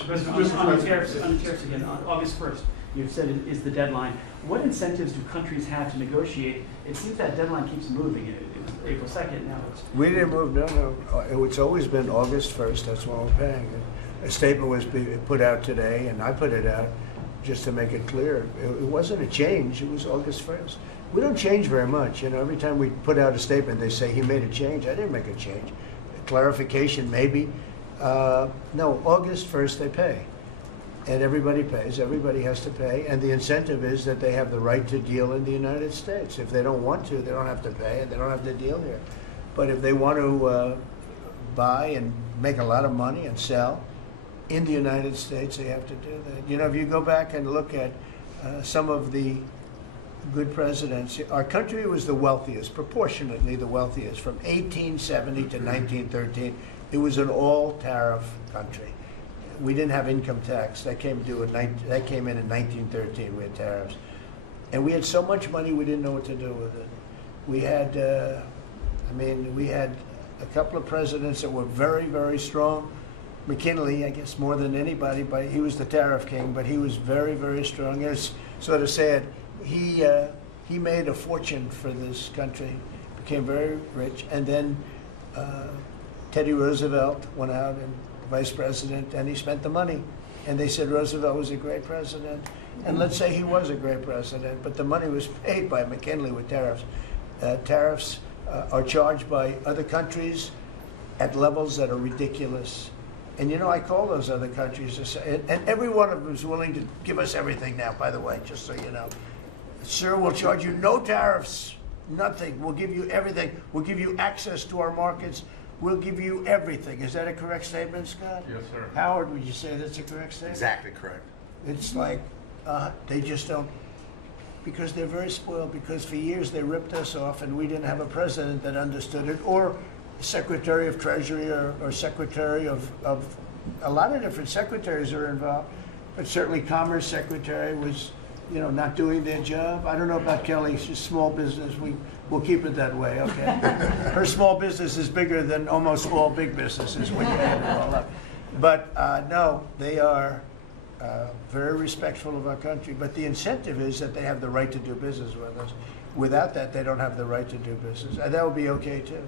Mr. President, on the tariffs again, on August 1st, you've said it is the deadline. What incentives do countries have to negotiate? It seems that deadline keeps moving. It was April 2nd, now it's... We didn't move, no. It's always been August 1st, that's when we're paying. A statement was put out today, and I put it out just to make it clear. It wasn't a change, it was August 1st. We don't change very much. You know, every time we put out a statement, they say he made a change. I didn't make a change. A clarification, maybe. No, August 1st they pay. And everybody pays, everybody has to pay, and the incentive is that they have the right to deal in the United States. If they don't want to, they don't have to pay, and they don't have to deal here. But if they want to buy and make a lot of money and sell in the United States, they have to do that. You know, if you go back and look at some of the good presidents, our country was the wealthiest, proportionately the wealthiest, from 1870 to 1913. It was an all-tariff country. We didn't have income tax. That came in in 1913. We had tariffs, and we had so much money we didn't know what to do with it. We had, we had a couple of presidents that were very, very strong. McKinley, I guess, more than anybody, but he was the tariff king. But he was very, very strong. It's sort of sad. He made a fortune for this country, became very rich, and then Teddy Roosevelt went out and vice president, and he spent the money. And they said Roosevelt was a great president. And let's say he was a great president, but the money was paid by McKinley with tariffs. Tariffs are charged by other countries at levels that are ridiculous. And you know, I call those other countries to say, and every one of them is willing to give us everything now, by the way, just so you know. Sir, we'll charge you no tariffs, nothing. We'll give you everything. We'll give you access to our markets. We'll give you everything. Is that a correct statement, Scott? Yes, sir. Howard, would you say that's a correct statement? Exactly correct. It's like they just don't, because they're very spoiled, because for years they ripped us off and we didn't have a president that understood it, or Secretary of Treasury or Secretary of a lot of different secretaries are involved, but certainly Commerce Secretary was, you know, not doing their job. I don't know about Kelly, she's small business. We'll keep it that way, okay? Her small business is bigger than almost all big businesses when you add it all up. But no, they are very respectful of our country. But the incentive is that they have the right to do business with us. Without that, they don't have the right to do business. And that would be okay too.